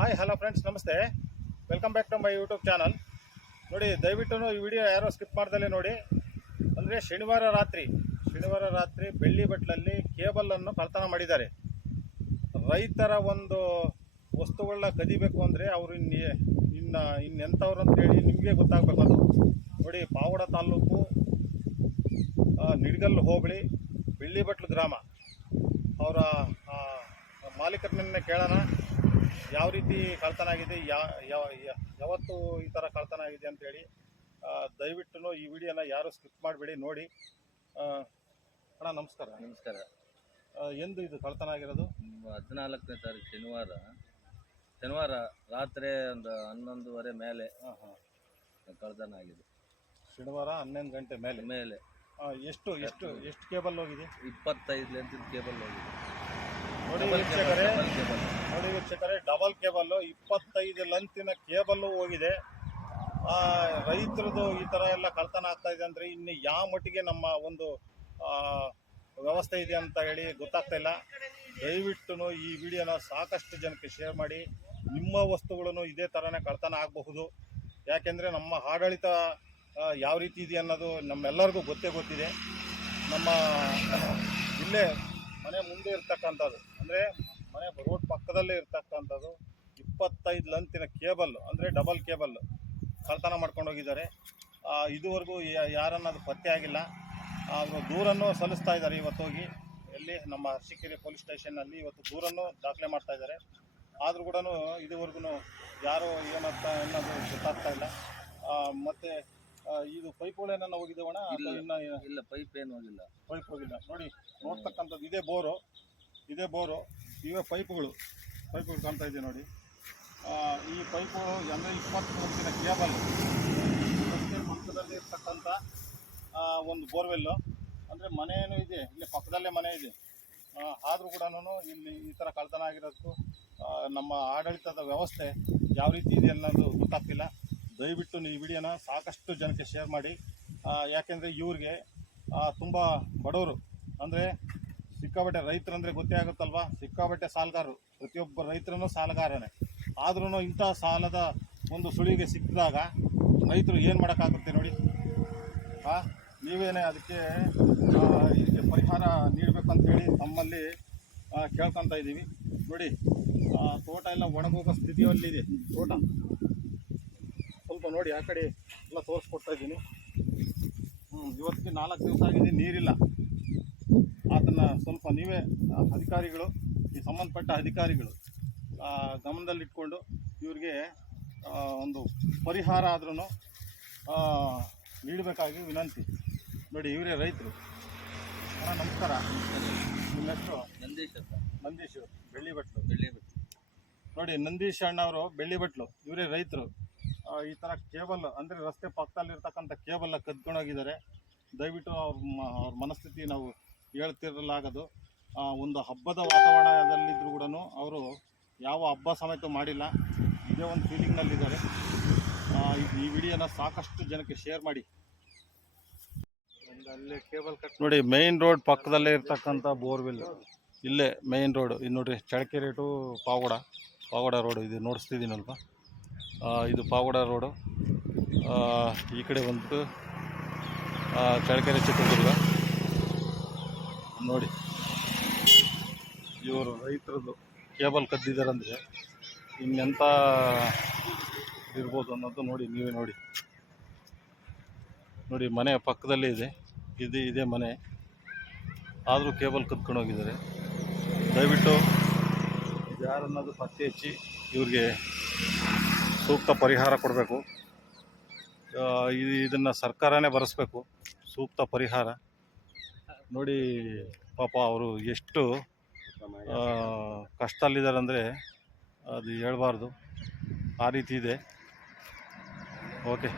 Hi hello friends, namaste. Welcome back to my YouTube channel. ನೋಡಿ, ದಯವಿಟ್ಟು ಈ ವಿಡಿಯೋ ಯಾರೋ ಸ್ಕಿಪ್ ಮಾಡ್ದಲೇ ನೋಡಿ. ಅಂದರೆ ಶನಿವಾರ ರಾತ್ರಿ ಬೆಳ್ಳಿ ಬಟ್ಲಲ್ಲಿ ಕೇಬಲನ್ನು ಕಳ್ತನ ಮಾಡಿದ್ದಾರೆ. ರೈತರ ಒಂದು ವಸ್ತುಗಳನ್ನ ಕದಿಬೇಕು ಅಂದರೆ ಅವರು ಇನ್ನೆಂಥವ್ರು ಅಂತೇಳಿ ನಿಮಗೆ ಗೊತ್ತಾಗಬೇಕು. ಅದು ನೋಡಿ, ಪಾವಗಡ ತಾಲೂಕು ನಿಡ್ಗಲ್ಲು ಹೋಬಳಿ ಬೆಳ್ಳಿ ಬಟ್ಲು ಗ್ರಾಮ. ಅವರ ಮಾಲೀಕರನ್ನೇ ಕೇಳೋಣ, ಯಾವ ರೀತಿ ಕಳ್ತನ ಆಗಿದೆ, ಯಾವತ್ತು ಈ ಥರ ಕಳ್ತನ ಆಗಿದೆ ಅಂತೇಳಿ. ದಯವಿಟ್ಟು ಈ ವಿಡಿಯೋನ ಯಾರು ಸ್ಕಿಪ್ ಮಾಡಬೇಡಿ, ನೋಡಿ. ಅಣ್ಣ ನಮಸ್ಕಾರ. ನಮಸ್ಕಾರ. ಎಂದು ಇದು ಕಳ್ತನ ಆಗಿರೋದು? 14ನೇ ತಾರೀಕು ಶನಿವಾರ ರಾತ್ರಿ ಒಂದು 11:30 ಮೇಲೆ ಕಳ್ತನ ಆಗಿದೆ. ಶನಿವಾರ 11 ಗಂಟೆ ಮೇಲೆ. ಎಷ್ಟು ಕೇಬಲ್ ಹೋಗಿದೆ? 25 ಲೆಂತಿನ ಕೇಬಲ್ ಹೋಗಿದೆ. ನೋಡಿ ವೀಕ್ಷಕರೇ, ಡಬಲ್ ಕೇಬಲ್ಲು 25 ಲೆಂತಿನ ಕೇಬಲ್ಲು ಹೋಗಿದೆ. ರೈತರದು ಈ ಥರ ಎಲ್ಲ ಕಳ್ತನ ಆಗ್ತಾ ಇದೆ ಅಂದರೆ ಇನ್ನು ಯಾವ ಮಟ್ಟಿಗೆ ನಮ್ಮ ಒಂದು ವ್ಯವಸ್ಥೆ ಇದೆ ಅಂತ ಹೇಳಿ ಗೊತ್ತಾಗ್ತಾ ಇಲ್ಲ. ದಯವಿಟ್ಟು ಈ ವಿಡಿಯೋನ ಸಾಕಷ್ಟು ಜನಕ್ಕೆ ಶೇರ್ ಮಾಡಿ. ನಿಮ್ಮ ವಸ್ತುಗಳನ್ನು ಇದೇ ಥರನೇ ಕಳ್ತನ ಆಗಬಹುದು. ಯಾಕೆಂದರೆ ನಮ್ಮ ಆಡಳಿತ ಯಾವ ರೀತಿ ಇದೆ ಅನ್ನೋದು ನಮ್ಮೆಲ್ಲರಿಗೂ ಗೊತ್ತಿದೆ. ನಮ್ಮ ಇಲ್ಲೇ ಮನೆ ಮುಂದೆ ಇರ್ತಕ್ಕಂಥದ್ದು, ಅಂದರೆ ಮನೆ ರೋಡ್ ಪಕ್ಕದಲ್ಲೇ ಇರ್ತಕ್ಕಂಥದ್ದು 25 ಲೆಂತಿನ ಕೇಬಲ್ಲು, ಅಂದರೆ ಡಬಲ್ ಕೇಬಲ್ಲು ಕಳ್ತನ ಮಾಡ್ಕೊಂಡು ಹೋಗಿದ್ದಾರೆ. ಇದುವರೆಗೂ ಯಾರನ್ನದು ಪತ್ತೆ ಆಗಿಲ್ಲ. ಅವರು ದೂರನ್ನು ಸಲ್ಲಿಸ್ತಾ ಇದ್ದಾರೆ. ಇವತ್ತು ಹೋಗಿ ಎಲ್ಲಿ ನಮ್ಮ ಅರಸೀಕೆರೆ ಪೊಲೀಸ್ ಸ್ಟೇಷನ್ನಲ್ಲಿ ಇವತ್ತು ದೂರನ್ನು ದಾಖಲೆ ಮಾಡ್ತಾ ಇದ್ದಾರೆ. ಆದರೂ ಕೂಡ ಇದುವರೆಗೂ ಯಾರು ಏನಂತ ಅನ್ನೋದು ಗೊತ್ತಾಗ್ತಾ ಇಲ್ಲ. ಮತ್ತು ಇದು ಪೈಪ್ಗಳೇನನ್ನ ಹೋಗಿದ್ದೇವಣ? ಇಲ್ಲ, ಪೈಪ್ ಏನು ಹೋಗಿಲ್ಲ. ಪೈಪ್ ಹೋಗಿಲ್ಲ. ನೋಡಿ, ನೋಡ್ತಕ್ಕಂಥದ್ದು ಇದೇ ಬೋರು, ಇವೇ ಪೈಪ್ಗಳು ಕಾಣ್ತಾ ಇದೆ ನೋಡಿ. ಈ ಪೈಪುಗಳು ಅಂದರೆ 20 ಲೆಂತಿನ ಕೇಬಲ್ ಪಕ್ಕದಲ್ಲಿ ಇರ್ತಕ್ಕಂಥ ಒಂದು ಬೋರ್ವೆಲ್ಲು. ಅಂದರೆ ಮನೆಯೂ ಇದೆ, ಇಲ್ಲಿ ಪಕ್ಕದಲ್ಲೇ ಮನೆ ಇದೆ. ಆದರೂ ಕೂಡ ಇಲ್ಲಿ ಈ ಥರ ಕಳ್ತನ ಆಗಿರೋದಕ್ಕೂ ನಮ್ಮ ಆಡಳಿತದ ವ್ಯವಸ್ಥೆ ಯಾವ ರೀತಿ ಇದೆ ಅನ್ನೋದು ಗೊತ್ತಾಗ್ತಿಲ್ಲ. ದಯವಿಟ್ಟು ಈ ವಿಡಿಯೋನ ಸಾಕಷ್ಟು ಜನಕ್ಕೆ ಶೇರ್ ಮಾಡಿ. ಯಾಕೆಂದರೆ ಇವ್ರಿಗೆ ತುಂಬ ಬಡವರು, ಅಂದರೆ ಸಿಕ್ಕಾಬಟ್ಟೆ ರೈತರು ಅಂದರೆ ಗೊತ್ತೇ ಆಗುತ್ತಲ್ವ, ಸಿಕ್ಕಾಬಟ್ಟೆ ಸಾಲಗಾರರು. ಪ್ರತಿಯೊಬ್ಬ ರೈತರನ್ನು ಸಾಲಗಾರನೇ. ಆದ್ರೂ ಇಂಥ ಸಾಲದ ಒಂದು ಸುಳಿಗೆ ಸಿಕ್ಕಿದಾಗ ರೈತರು ಏನು ಮಾಡೋಕ್ಕಾಗುತ್ತೆ ನೋಡಿ. ನೀವೇನೇ ಇದಕ್ಕೆ ಪರಿಹಾರ ನೀಡಬೇಕಂತೇಳಿ ತಮ್ಮಲ್ಲಿ ಕೇಳ್ಕೊತಾ ಇದ್ದೀವಿ. ನೋಡಿ, ತೋಟ ಎಲ್ಲ ಒಣಗೋಗೋ ಸ್ಥಿತಿಯಲ್ಲಿದೆ. ತೋಟ ಸ್ವಲ್ಪ ನೋಡಿ, ಆ ಕಡೆ ಎಲ್ಲ ತೋರಿಸ್ಕೊಡ್ತಾ ಇದ್ದೀನಿ. ಇವತ್ತಿಗೆ 4 ದಿವಸ ಆಗಿದೆ, ನೀರಿಲ್ಲ. ಅದನ್ನು ಸ್ವಲ್ಪ ನೀವೇ ಅಧಿಕಾರಿಗಳು, ಈ ಸಂಬಂಧಪಟ್ಟ ಅಧಿಕಾರಿಗಳು ಗಮನದಲ್ಲಿಟ್ಕೊಂಡು ಇವ್ರಿಗೆ ಒಂದು ಪರಿಹಾರ ಆದ್ರೂ ನೀಡಬೇಕಾಗಿ ವಿನಂತಿ. ನೋಡಿ, ಇವರೇ ರೈತರು. ನಮಸ್ಕಾರ. ನಿಮ್ಮ ಹೆಸರು? ನಂದೀಶ್ ಬೆಳ್ಳಿ ಬಟ್ಲು. ನೋಡಿ, ನಂದೀಶ್ ಅಣ್ಣವರು ಬೆಳ್ಳಿ ಬಟ್ಲು, ಇವರೇ ರೈತರು. ಈ ಥರ ಕೇಬಲ್ ಅಂದರೆ ರಸ್ತೆ ಪಕ್ಕದಲ್ಲಿರ್ತಕ್ಕಂಥ ಕೇಬಲ್ನ ಕದ್ಕೊಂಡೋಗಿದ್ದಾರೆ. ದಯವಿಟ್ಟು ಅವ್ರ ಮನಸ್ಥಿತಿ ನಾವು ಹೇಳ್ತಿರಲಾಗದು. ಒಂದು ಹಬ್ಬದ ವಾತಾವರಣದಲ್ಲಿದ್ದರೂ ಕೂಡ ಅವರು ಯಾವ ಹಬ್ಬ ಸಮೇತ ಮಾಡಿಲ್ಲ. ಇದೇ ಒಂದು ಫೀಲಿಂಗ್ನಲ್ಲಿದ್ದಾರೆ. ಈ ವಿಡಿಯೋನ ಸಾಕಷ್ಟು ಜನಕ್ಕೆ ಶೇರ್ ಮಾಡಿ. ಅಲ್ಲೇ ಕೇಬಲ್ ಕಟ್ ನೋಡಿ, ಮೇಯ್ನ್ ರೋಡ್ ಪಕ್ಕದಲ್ಲೇ ಇರ್ತಕ್ಕಂಥ ಬೋರ್ವೆಲ್. ಇಲ್ಲೇ ಮೇಯ್ನ್ ರೋಡು. ಇದು ನೋಡಿರಿ, ಚಳ್ಳಕೆರೆ ಟು ಪಾವಗಡ ರೋಡು. ಇದು ನೋಡಿಸ್ತಿದ್ದೀನಲ್ವ, ಇದು ಪಾವಗಡ ರೋಡು. ಈ ಕಡೆ ಬಂದು ಚಳ್ಳಕೆರೆ ಚಿತ್ರದುರ್ಗ. ನೋಡಿ, ಇವರು ರೈತರದ್ದು ಕೇಬಲ್ ಕದ್ದಿದ್ದಾರಂದರೆ ಇನ್ನೆಂಥ ಇರ್ಬೋದು ಅನ್ನೋದು ನೋಡಿ, ನೀವೇ ನೋಡಿ. ಮನೆ ಪಕ್ಕದಲ್ಲೇ ಇದೆ, ಇದೇ ಮನೆ. ಆದರೂ ಕೇಬಲ್ ಕದ್ಕೊಂಡು ಹೋಗಿದ್ದಾರೆ. ದಯವಿಟ್ಟು ಯಾರನ್ನೋದು ಪತ್ತೆ ಹಚ್ಚಿ ಇವ್ರಿಗೆ ಸೂಕ್ತ ಪರಿಹಾರ ಕೊಡಬೇಕು. ಇದನ್ನು ಸರ್ಕಾರನೇ ಭರಿಸ್ಬೇಕು, ಸೂಕ್ತ ಪರಿಹಾರ. ನೋಡಿ, ಪಾಪ ಅವರು ಎಷ್ಟು ಕಷ್ಟದಲ್ಲಿದ್ದಾರೆ ಅಂದರೆ ಅದು ಹೇಳ್ಬಾರ್ದು, ಆ ರೀತಿ ಇದೆ. ಓಕೆ.